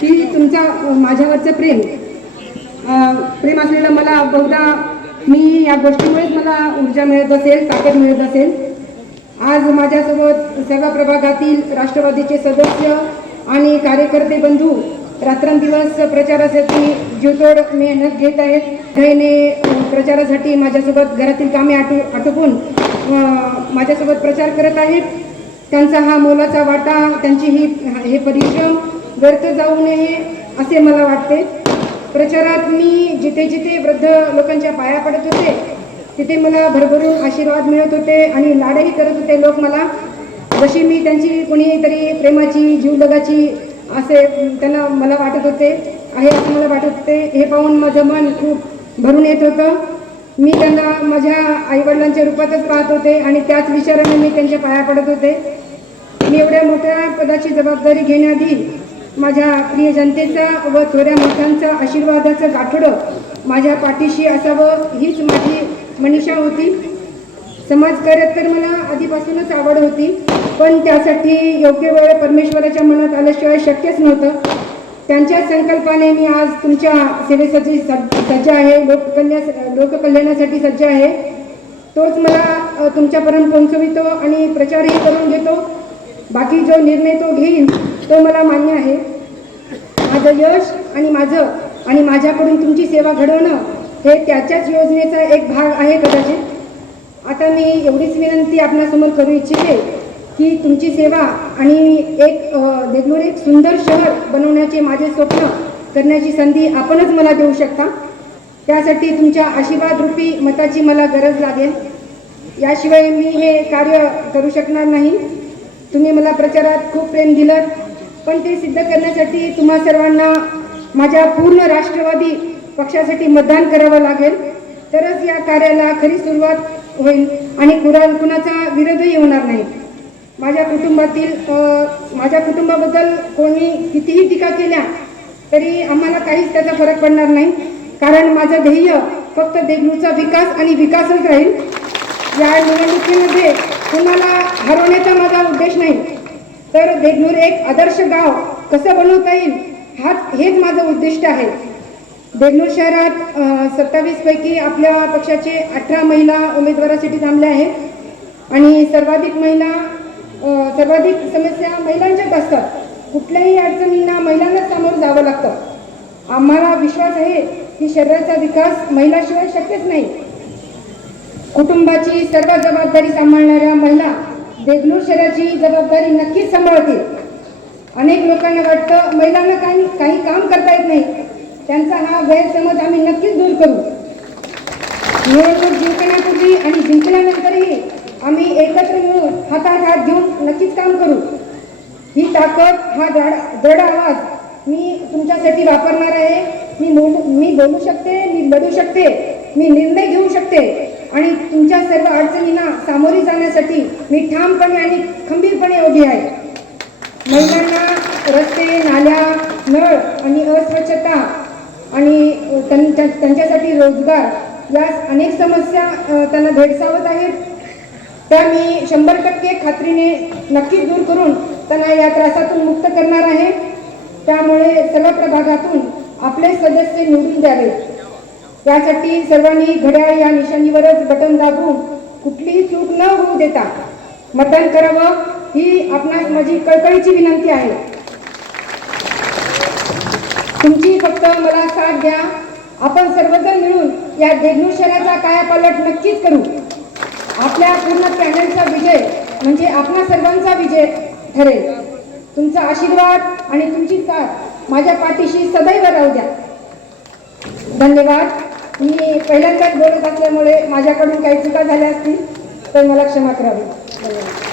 की तुमचा माझ्यावरचं प्रेम. प्रेम असलेलं मला बहुधा मी या गोष्टीमुळेच मला ऊर्जा मिळत असेल ताकद मिळत असेल. आज माझ्यासोबत सर्व प्रभागातील राष्ट्रवादीचे सदस्य आणि कार्यकर्ते बंधू रात्रंदिवस प्रचारासाठी जीवतोड मेहनत घेत आहेत. धैर्याने प्रचारासाठी माझ्यासोबत घरातील कामे आटू आटोपून माझ्यासोबत प्रचार करत आहेत. त्यांचा हा मोलाचा वाटा त्यांची ही हे परिश्रम व्यर्थ जाऊ नये असे मला वाटते. प्रचारात मी जिथे जिथे वृद्ध लोकांच्या पाया पडत होते तिथे मला भरभरून आशीर्वाद मिळत होते आणि लाडही करत होते लोक मला. जशी मी त्यांची कोणीतरी प्रेमाची जीवलगाची असे त्यांना मला वाटत होते आहे असं मला वाटत होते. हे पाहून माझं मन खूप भरून येत होतं. मी त्यांना माझ्या आईवडिलांच्या रूपातच पाहत होते आणि त्याच विचाराने मी त्यांच्या पाया पडत होते. मी एवढ्या मोठ्या पदाची जबाबदारी घेण्याआधी माझ्या प्रिय जनतेचा व थोड्या मोठ्यांचा आशीर्वादाचं गाठोडं माझ्या पाठीशी असावं हीच माझी मनीषा होती. समाजकार्यात तर मला आधीपासूनच आवड होती पण त्यासाठी योग्य वेळ परमेश्वराच्या मनात आल्याशिवाय शक्यच नव्हतं. त्यांच्या संकल्पाने मी आज तुमच्या सेवेसाठी सज्ज आहे लोककल्या लोककल्याणासाठी सज्ज आहे. तोच मला तुमच्यापर्यंत पोहोचवितो आणि प्रचारही करून घेतो. बाकी जो निर्णय तो घेईन तो मला मान्य आहे. माझं यश आणि माझं आणि माझ्याकडून तुमची सेवा घडवणं हे त्याच्याच योजनेचा एक भाग आहे कदाचित. आता मी एवढीच विनंती आपणासमोर करू इच्छिते की तुमची सेवा आणि एक अ, देगलूर एक सुंदर शहर बनवण्याचे माझे स्वप्न करण्याची संधी आपणच मला देऊ शकता. त्यासाठी तुमच्या आशीर्वादरूपी मताची मला गरज लागेल. याशिवाय मी हे कार्य करू शकणार नाही. तुम्ही मला प्रचारात खूप प्रेम दिलं पण ते सिद्ध करण्यासाठी तुम्हा सर्वांना माझ्या पूर्ण राष्ट्रवादी पक्षासाठी मतदान करावं लागेल. तरच या कार्याला खरी सुरुवात होईल आणि कुरा कुणाचा विरोधही होणार नाही. माझ्या कुटुंबातील माझ्या कुटुंबाबद्दल कोणी कितीही टीका केल्या तरी आम्हाला काहीच त्याचा फरक पडणार नाही. कारण माझं ध्येय फक्त देगलूचा विकास आणि विकासच राहील. या निवडणुकीमध्ये कुणाला हरवण्याचा माझा उद्देश नाही. तर देगनूर एक आदर्श गाव कसं बनवता येईल? हाच हेच माझं उद्दिष्ट आहे. देगनूर शहरात सत्तावीस पैकी आपल्या पक्षाचे अठरा महिला उमेदवारासाठी थांबल्या आहेत. आणि सर्वाधिक महिला सर्वाधिक समस्या महिलांच्याच असतात. कुठल्याही अडचणींना महिलांनाच सामोरं जावं लागतं. आम्हाला विश्वास आहे की शरीराचा विकास महिलाशिवाय शक्यच नाही. कुटुंबाची सर्व जबाबदारी सांभाळणाऱ्या महिला देगलूर शहराची जबाबदारी नक्कीच सांभाळतील. अनेक लोकांना वाटतं महिलांना काही काही काम करता येत नाही. त्यांचा हा गैरसमज आम्ही नक्कीच दूर करू. निवडणूक जिंकण्यापूर्वी आणि जिंकल्यानंतरही आम्ही एकत्र मिळून हातात हात घेऊन नक्कीच काम करू. ही ताकद हा दृढ आवाज मी तुमच्यासाठी वापरणार आहे. मी मी बोलू शकते मी लढू शकते मी निर्णय घेऊ शकते. आणि तुमच्या सर्व अडचणींना सामोरी जाण्यासाठी मी ठामपणे आणि खंबीरपणे उभी आहे. महिलांना रस्ते नाल्या नळ आणि अस्वच्छता आणि त्यांच्या त्यांच्यासाठी रोजगार या अनेक समस्या त्यांना भेडसावत आहेत. त्या मी शंभर टक्के खात्रीने नक्कीच दूर करून त्यांना या त्रासातून मुक्त करणार आहे. त्यामुळे सर्व प्रभागातून आपले सदस्य निवडून द्यावेत. त्यासाठी सर्वांनी घड्याळ या निशाणीवरच बटन दाबून कुठलीही चूक न होऊ देता मतदान करावं ही आपणास माझी कळकळीची विनंती आहे. तुमची फक्त मला साथ द्या. आपण सर्वजण मिळून या देगलूर शहराचा कायापालट नक्कीच करू. आपल्या पूर्ण पॅनलचा विजय म्हणजे आपणा सर्वांचा विजय ठरेल. तुमचा आशीर्वाद आणि तुमची साथ माझ्या पाठीशी सदैव राहू द्या. धन्यवाद. मी पहिल्यांदाच बोलत असल्यामुळे माझ्याकडून काही चुका झाल्या असतील तर मला क्षमा करावी. धन्यवाद.